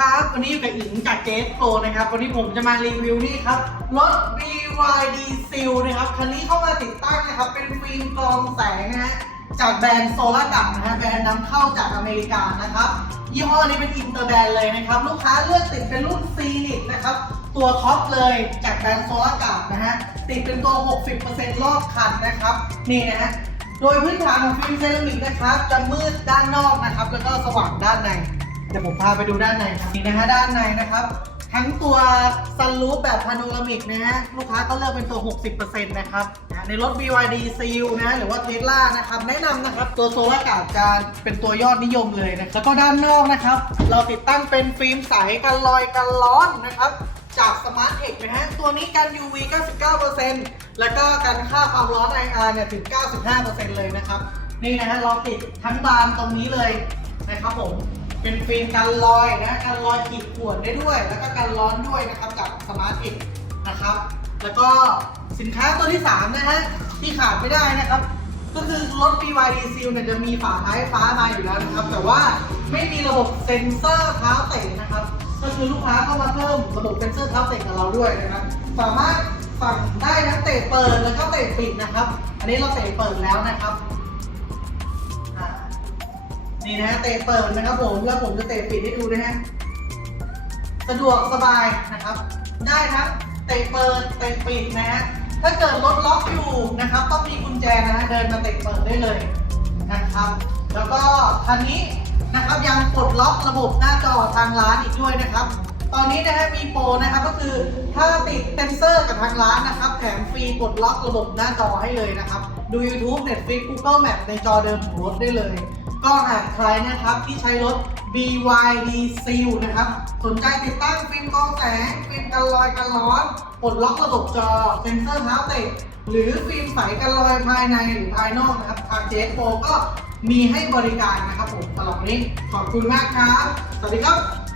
ครับวันนี้อยู่กับอิงจากเจสโปรนะครับ วันนี้ผมจะมารีวิวนี่ครับรถ BYD Seal นะครับคันนี้เข้ามาติดตั้งนะครับ เป็นฟิล์มกรองแสงนะฮะจากแบรนด์โซลาดันะฮะแบรนด์นำเข้าจากอเมริกานะครับ ยี่ห้อนี้เป็นอินเตอร์แบรนด์เลยนะครับ ลูกค้าเลือกติดเป็นรุ่นซีนิกนะครับ ตัวท็อปเลยจากแบรนด์โซลาร์นะฮะติดเป็นตัว 60%รอบคันนะครับ นี่นะฮะโดยพื้นฐานของฟิล์มเซรามิกนะครับจะมืดด้านนอกนะครับ แล้วก็สว่างด้านใน เดี๋ยวผมพาไปดูด้านในครับนี่นะฮะด้านในนะครับ ทั้งตัวซันรูฟแบบพาโนรามิกนะฮะลูกค้าก็เลือกเป็นตัว 60%นะครับนะในรถ BYD Seal นะหรือว่า Tesla นะครับแนะนำนะครับตัวโซลาร์กาดจะเป็นตัวยอดนิยมเลยนะแล้วก็ด้านนอกนะครับ เราติดตั้งเป็นฟิล์มใสกันรอยกันร้อนนะครับจาก Smart Tech นะฮะ ตัวนี้กัน UV 99%แล้วก็กันค่าความร้อน IR เนี่ยถึง 95%เลยนะครับ นี่นะฮะ เราติดทั้งบานตรงนี้เลยนะครับผม เป็นฟิล์มกันรอยนะกันรอยขีดข่วนได้ด้วย แล้วก็กันร้อนด้วยนะครับจาก Smart Tech นะครับ แล้วก็สินค้าตัวที่ 3 นะฮะที่ขาดไม่ได้นะครับ ก็คือรถ BYD Seal เนี่ยจะมีฝาท้ายฟ้ามาอยู่แล้วนะครับ แต่ว่าไม่มีระบบเซ็นเซอร์เท้าเตะนะครับ ก็คือลูกค้าเข้ามาเพิ่มระบบเซ็นเซอร์เท้าเตะกับเราด้วยนะครับ สามารถสั่งได้ทั้งเตะเปิดแล้วก็เตะปิดนะครับ อันนี้เราเตะเปิดแล้วนะครับ นี่นะเตะเปิดนะครับผมแล้วผมจะเตะปิดให้ดูนะฮะสะดวกสบายนะครับ ได้ทั้งเตะเปิดเตะปิดนะฮะถ้าเกิดรถล็อกอยู่นะครับ ต้องมีกุญแจนะฮะเดินมาเตะเปิดได้เลยนะครับ แล้วก็คันนี้นะครับยังปลดล็อกระบบหน้าจอทางร้านอีกด้วยนะครับ ตอนนี้นะฮะมีโปรนะครับก็คือถ้าติดเซนเซอร์กับทางร้านนะครับแถมฟรีปลดล็อกระบบหน้าจอให้เลยนะครับ ดู YouTube Netflix Google Map ในจอเดิมของรถได้เลย ก็หากใครนะครับที่ใช้รถ BYD Seal นะครับ สนใจติดตั้งฟิล์มกรองแสง ฟิล์มกันรอยกันร้อนปลดล็อกระบบจอ เซ็นเซอร์เท้าเตะหรือฟิล์มใสกันรอยภายในหรือภายนอกนะครับ ทางเจสโก็มีให้บริการนะครับผมสำหรับวันนี้ขอบคุณมากครับ สวัสดีครับ